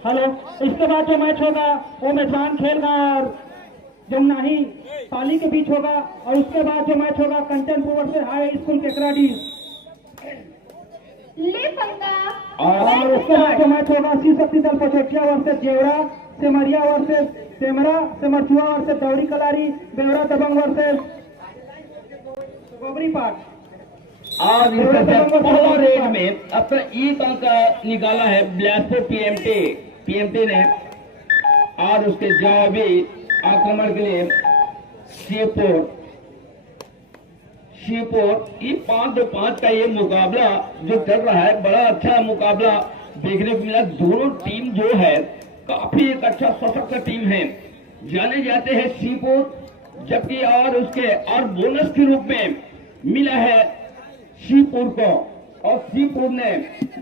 Hello, इसके बाद जो मैच होगा वो मेजबान खेलगा और जमुनाही पाली के बीच होगा। और उसके बाद जो मैच होगा कंचनपुर से हाई स्कूल केकराडी। और उसके बाद जो मैच होगा Shiv Shakti Dal Pachotiya versus Jewra, Semariya versus Semra, Semarchua versus Dauri Kalari, Bewra दबंग वर्सेस गोबरी पाट। आज पहला रेड में अपना एक अंक निकाला है बिलासपुर पीएमटी ने। और उसके जवाबी आक्रमण के लिए शिवपुर ये 5-5 का ये मुकाबला जो चल रहा है, बड़ा अच्छा मुकाबला देखने को मिला। दोनों टीम जो है काफी एक अच्छा सशक्त टीम है, जाने जाते हैं शिवपुर, जबकि और उसके और बोनस के रूप में मिला है शिवपुर को। और शिवपुर ने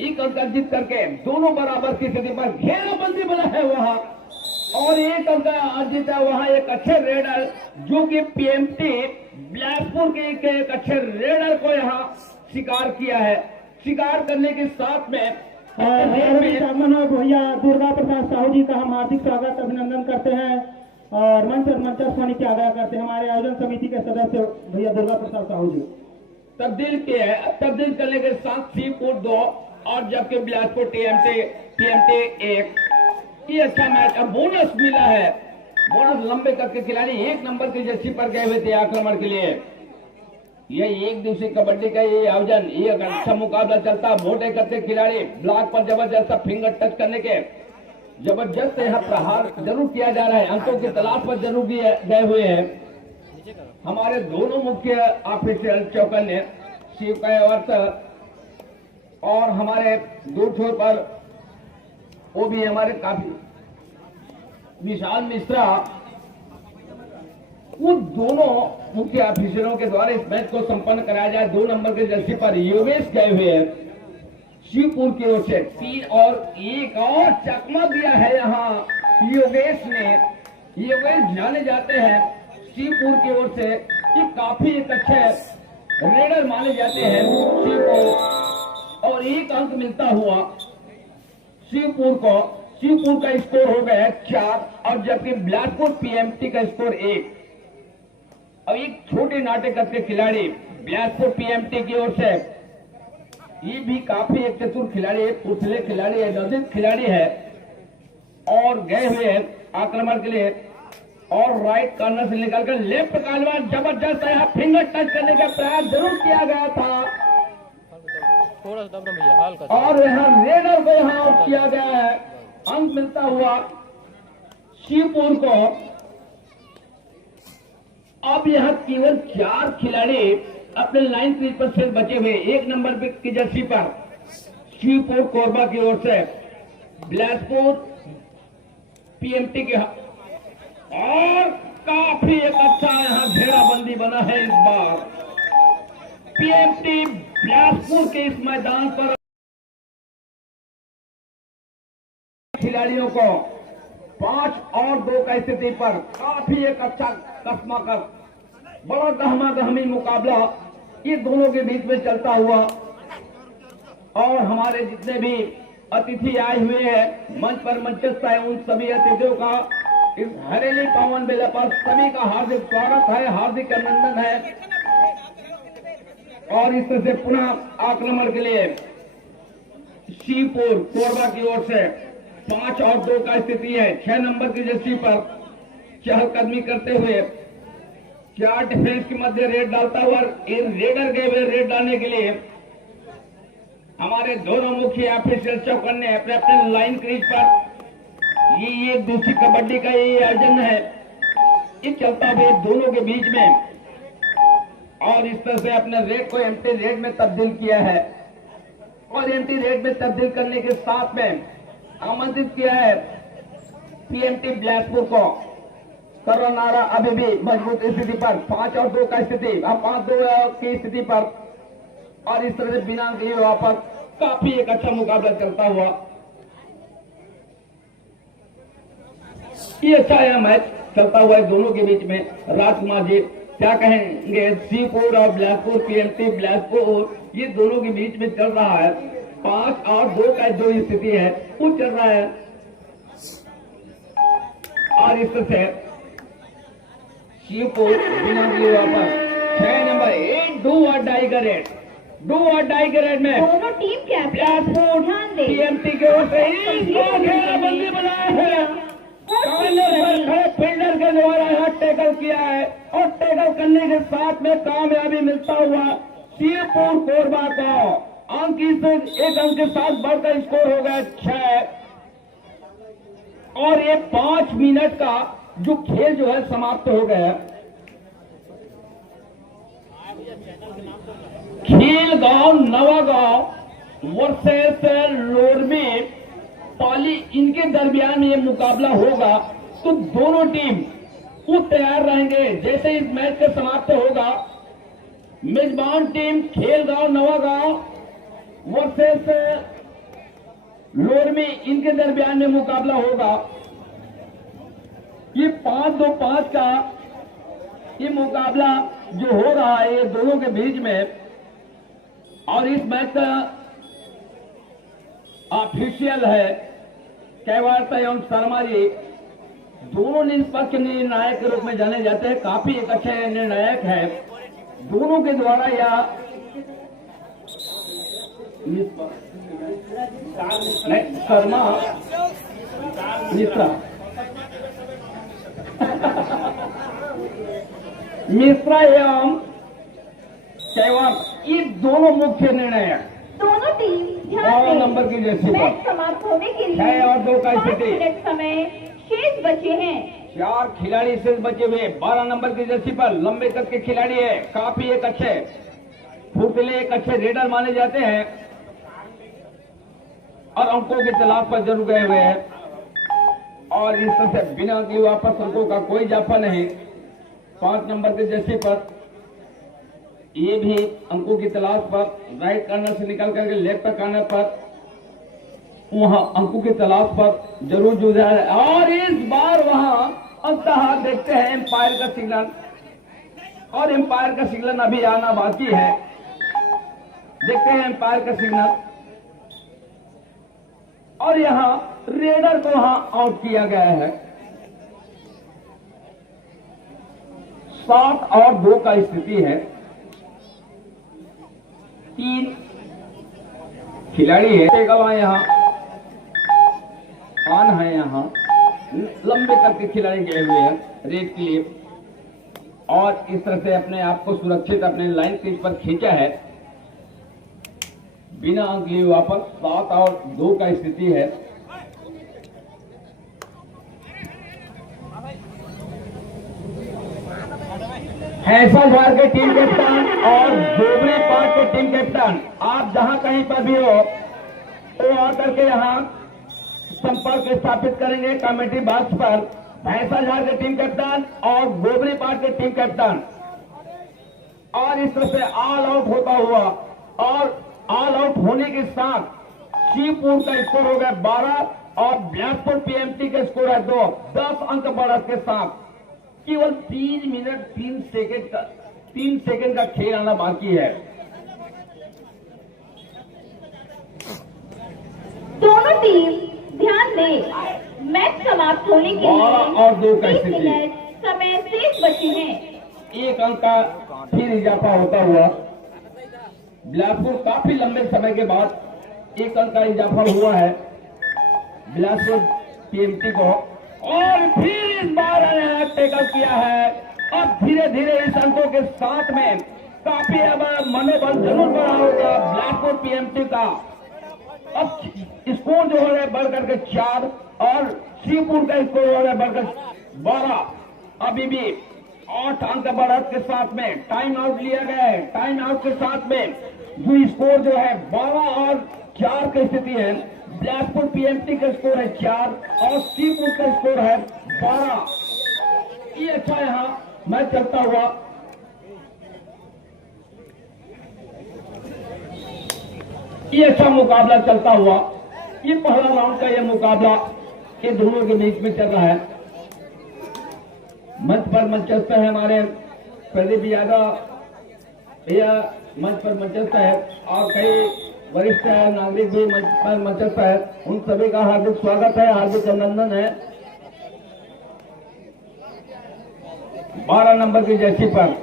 एक अंक जीत करके दोनों बराबर की स्थिति पर घेराबंदी बना है वहां, और एक अंक जीता वहां एक अच्छे रेडर जो कि पीएमटी बिलासपुर के एक अच्छे रेडर को यहाँ शिकार किया है। शिकार करने के साथ में भैया दुर्गा प्रसाद साहू जी का हम हार्दिक स्वागत अभिनंदन करते हैं और मंचस्वानी की आग्रह करते हैं हमारे आयोजन समिति के सदस्य भैया दुर्गा प्रसाद साहू जी। तब्दील करने के साथ शिवपुर 2 और जबकि बिलासपुर टीएमटी 1। ये अच्छा मैच। अब बोनस मिला है, बोनस लंबे करके खिलाड़ी 1 नंबर की जर्सी पर गए हुए थे आक्रमण के लिए। ये एक दिवसीय कबड्डी का ये आयोजन, ये अच्छा मुकाबला चलता। मोटे करते खिलाड़ी ब्लॉक पर जबरदस्त फिंगर टच करने के जबरदस्त यहाँ प्रहार जरूर किया जा रहा है, अंकों की तलाश पर जरूर गए हुए हैं हमारे दोनों मुख्य ऑफिशियल चौकन्ने शिव कैवर्त और हमारे दूर छोर पर वो भी हमारे काफी विशाल मिश्रा। उन दोनों मुख्य ऑफिसरों के द्वारा इस मैच को संपन्न कराया जाए। 2 नंबर के जर्सी पर योगेश गए हुए हैं शिवपुर की ओर से। 3 और 1 और चकमा दिया है यहाँ योगेश ने। योगेश जाने जाते हैं शिवपुर की ओर से कि काफी एक अच्छे रेडर माने जाते हैं शिवपुर, और 1 अंक मिलता हुआ शिवपुर को। शिवपुर का स्कोर हो गया 4 और जबकि बिलासपुर पीएमटी का स्कोर 1। अब एक छोटे नाटे करके खिलाड़ी बिलासपुर पीएमटी की ओर से, ये भी काफी एक चतुर खिलाड़ी है, पुतले खिलाड़ी है, नजदीक खिलाड़ी है और गए हुए हैं आक्रमण के लिए। और राइट कॉर्नर से निकलकर लेफ्ट कॉर्नर जबरदस्त है, फिंगर टच करने का प्रयास जरूर किया गया था और यहाँ रेडर को यहाँ आउट किया गया है। अंक मिलता हुआ शिवपुर को। अब यहाँ केवल 4 खिलाड़ी अपने लाइन क्रीज पर से बचे हुए। 1 नंबर की जर्सी पर शिवपुर कोरबा की ओर से बिलासपुर पीएमटी के, और काफी एक अच्छा यहाँ घेराबंदी बना है इस बार पीएमटी बिलासपुर के इस मैदान पर। खिलाड़ियों को 5 और 2 का स्थिति पर काफी एक अच्छा कसमाकस बड़ा गहमा-गहमी मुकाबला ये दोनों के बीच में चलता हुआ। और हमारे जितने भी अतिथि आए हुए हैं मंच पर मंचस्थ है, उन सभी अतिथियों का इस हरेली पावन बेला पर सभी का हार्दिक स्वागत है, हार्दिक अभिनंदन है। और इस तरह से पुनः आक्रमण के लिए शिवपुर कोरबा की ओर से 5 और 2 का स्थिति है। 6 नंबर की जर्सी पर चहलकदमी करते हुए 4 डिफेंस के मध्य रेड डालता हुआ इन रेडर गए हुए रेड डालने के लिए हमारे दोनों मुख्य ऑफिशियल चौकन्ने अपने अपने लाइन क्रीज पर। ये एक दूसरी कबड्डी का ये आयोजन है, ये चलता हुए दोनों के बीच में। और इस तरह से अपने रेड को एम्प्टी रेड में तब्दील किया है और एम्प्टी रेड में तब्दील करने के साथ में आमंत्रित किया है पीएमटी बिलासपुर को। सर्व नारा अभी भी मजबूत स्थिति पर 5 और 2 का स्थिति, अब 5-2 की स्थिति पर। और इस तरह से बिना किए वहां पर काफी एक अच्छा मुकाबला चलता हुआ ये अच्छा है मैच चलता हुआ है दोनों के बीच में। राजकुमार जी क्या कहेंगे? शिवपुर और बिलासपुर पीएमटी बिलासपुर ये दोनों के बीच में चल रहा है 5 और 2 का जो स्थिति है वो चल रहा है। और इस तरह से शिवपुर बिना वापस 6 नंबर 8 डू और डाई का रेट में दोनों टीम के बिलासपुर ध्यान दें। टीएमटी की ओर से इस बार घेराबंदी बनाया है। काले पर खड़े फील्डर के द्वारा यहाँ टैकल किया है और टैकल करने के साथ में कामयाबी मिलता हुआ शिवपुर कोरबा को अंक से 1 अंक के साथ बढ़कर स्कोर हो गया 6 और ये 5 मिनट का जो खेल जो है समाप्त हो गया। खेल गांव नवागांव वर्सेस लोरमी पाली इनके दरमियान में ये मुकाबला होगा तो दोनों टीम वो तैयार रहेंगे। जैसे इस मैच का समाप्त होगा मेजबान टीम खेल गांव नवागांव वर्सेस लोरमी इनके दरमियान में मुकाबला होगा। ये 5-2-5 का ये मुकाबला जो हो रहा है ये दोनों के बीच में और इस मैच का ऑफिशियल है कैवारता एवं शर्मा जी दोनों निष्पक्ष निर्णायक के रूप में जाने जाते हैं। काफी एक अच्छे निर्णायक है दोनों के द्वारा या शर्मा मिश्रा एवं कैवार ये दोनों मुख्य निर्णायक दोनों टीम ध्यान 9 दें। नंबर की जर्सी मैच पर समाप्त होने के लिए 6 और 2 का 5 स्थिति मिनट समय शेष बचे हैं। 4 खिलाड़ी शेष बचे हुए 12 नंबर की जर्सी पर लंबे कद के खिलाड़ी है। काफी एक अच्छे फुर्तीले एक अच्छे रेडर माने जाते हैं और अंकों की तलाश पर जरूर गए हुए हैं और इस तरह से बिना अंक वापस अंकों का कोई जाफा नहीं। 5 नंबर के जर्सी पर ये भी अंकों की तलाश पर राइट कॉर्नर से निकल करके लेफ्ट कॉर्नर पर वहां अंकों की तलाश पर जरूर जूझा है और इस बार वहां अंततः देखते हैं एम्पायर का सिग्नल और एम्पायर का सिग्नल अभी आना बाकी है। देखते हैं एम्पायर का सिग्नल और यहां रेडर को वहां आउट किया गया है। 7 और 2 का स्थिति है। 3 खिलाड़ी है यहाँ ऑन है यहाँ लंबे तक के खिलाड़ी गए हुए हैं रेड के लिए और इस तरह से अपने आप को सुरक्षित अपने लाइन क्रीज पर खींचा है। बिना अंक लिए वापस 7 और 2 का स्थिति है। हैसा झार के टीम कैप्टन और जोबरी पार्क के टीम कैप्टन आप जहां कहीं पर भी हो तो आकर के यहां संपर्क स्थापित करेंगे कमेटी बॉक्स पर। हैसा झार के टीम कैप्टन और गोबरी पार्क के टीम कैप्टन और इस तरह से ऑल आउट होता हुआ और ऑल आउट होने के साथ शिवपुर का स्कोर हो गया 12 और बिलासपुर पीएमटी का स्कोर है 2। 10 अंक बढ़त के साथ केवल 3 मिनट 3 सेकंड का खेल आना बाकी है। दोनों टीम ध्यान दें। मैच समाप्त होने के 12 और 2 का 30 स्थिति मिनट समय शेष बचे हैं। 1 अंक का फिर इजाफा होता हुआ बिलासपुर काफी लंबे समय के बाद 1 अंक का इजाफा हुआ है बिलासपुर पीएमटी को और फिर इस बार टेकअप किया है। अब धीरे धीरे इस अंकों के साथ में काफी अब मनोबल जरूर बढ़ा होगा बिलासपुर पीएमटी का। अब स्कोर जो हो रहा है बढ़कर के 4 और शिवपुर का स्कोर हो रहा है बढ़कर 12। अभी भी 8 अंक बढ़त के साथ में टाइम आउट लिया गया है। टाइम आउट के साथ में जो स्कोर जो है 12 और 4 की स्थिति है। बिलासपुर पीएमटी का स्कोर है 4 और शिवपुर का स्कोर है 12। ये अच्छा यहां मैच चलता हुआ ये अच्छा मुकाबला चलता हुआ ये पहला राउंड का ये मुकाबला ये दोनों के बीच में चल रहा है। मंच पर मंचस्थ है हमारे प्रदीप यादव भैया मंच पर मंचस्थ है और कई वरिष्ठ है नागरिक भी मंच पर मंचस्थ है। उन सभी का हार्दिक स्वागत है हार्दिक अभिनंदन है। 12 नंबर की जर्सी पर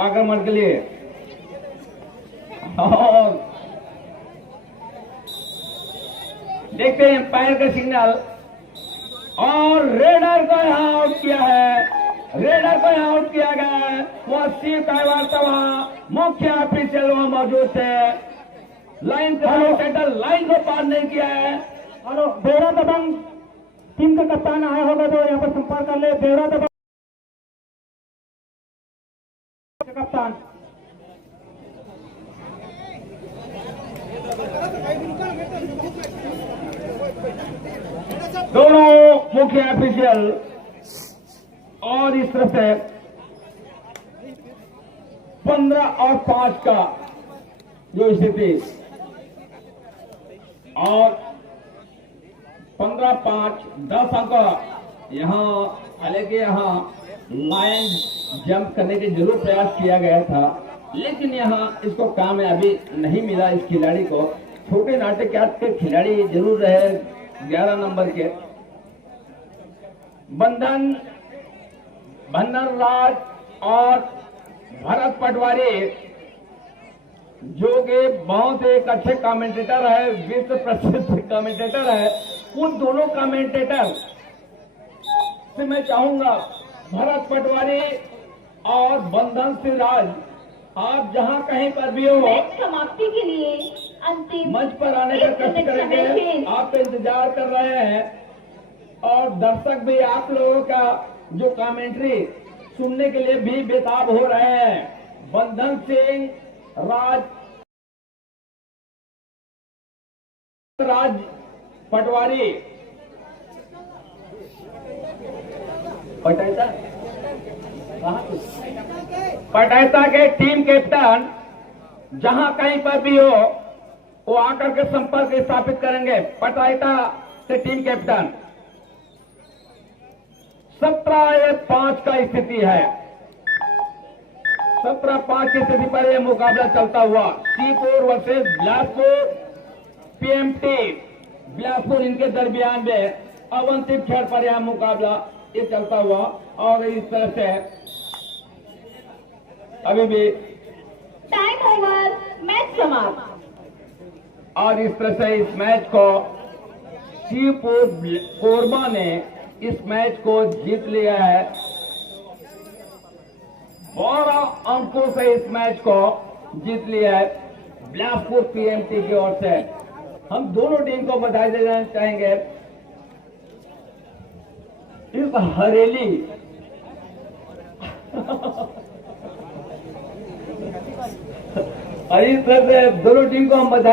आक्रमण के लिए। और देखते हैं एम्पायर का सिग्नल, और रेडर को यहां आउट किया है। रेडर को यहां आउट किया गया है। वह सी तैवार वहां मुख्य ऑफिशियल वहां मौजूद थे। लाइन का सेटल लाइन को पार नहीं किया है। हेलो, बेवरा दबंग टीम के कप्तान आए होगा तो यहाँ पर संपर्क कर ले। बेवरा दबंग कप्तान। दोनों मुख्य ऑफिशियल और इस तरफ से 15 और 5 का जो स्थिति, और 15-5-10 अंक यहां, हालांकि यहां लाइन जंप करने के जरूर प्रयास किया गया था, लेकिन यहां इसको कामयाबी नहीं मिला। इस खिलाड़ी को छोटे नाट्यकार के खिलाड़ी जरूर रहे 11 नंबर के बंधन राज और भरत पटवारी, जो कि बहुत एक अच्छे कमेंटेटर है, विश्व प्रसिद्ध कमेंटेटर है। उन दोनों कमेंटेटर से मैं चाहूंगा, भरत पटवारी और बंधन सिंह राज, आप जहां कहीं पर भी हो मैच समाप्ति के लिए अंतिम मंच पर आने का कष्ट करेंगे। आपका इंतजार कर रहे हैं, और दर्शक भी आप लोगों का जो कमेंट्री सुनने के लिए भी बेताब हो रहे हैं। बंधन सिंह राज पटवारी, पटैता के टीम कैप्टन जहां कहीं पर भी हो वो आकर के संपर्क स्थापित करेंगे। पटैता से टीम कैप्टन। 17-5 का स्थिति है। 17-5 की स्थिति पर यह मुकाबला चलता हुआ C4 versus Bilaspur PMT Bilaspur, इनके दरमियान में अवंतिम क्षण पर यह मुकाबला ये चलता हुआ, और इस तरह से अभी भी टाइम ओवर, मैच समाप्त। और इस तरह से इस मैच को C4 कोरबा ने इस मैच को जीत लिया है। 12 अंकों से इस मैच को जीत लिया है बिलासपुर PMT की ओर से। हम दोनों टीम को बधाई देना चाहेंगे। इस हरेली और इस तरह से दोनों टीम को हम बधाई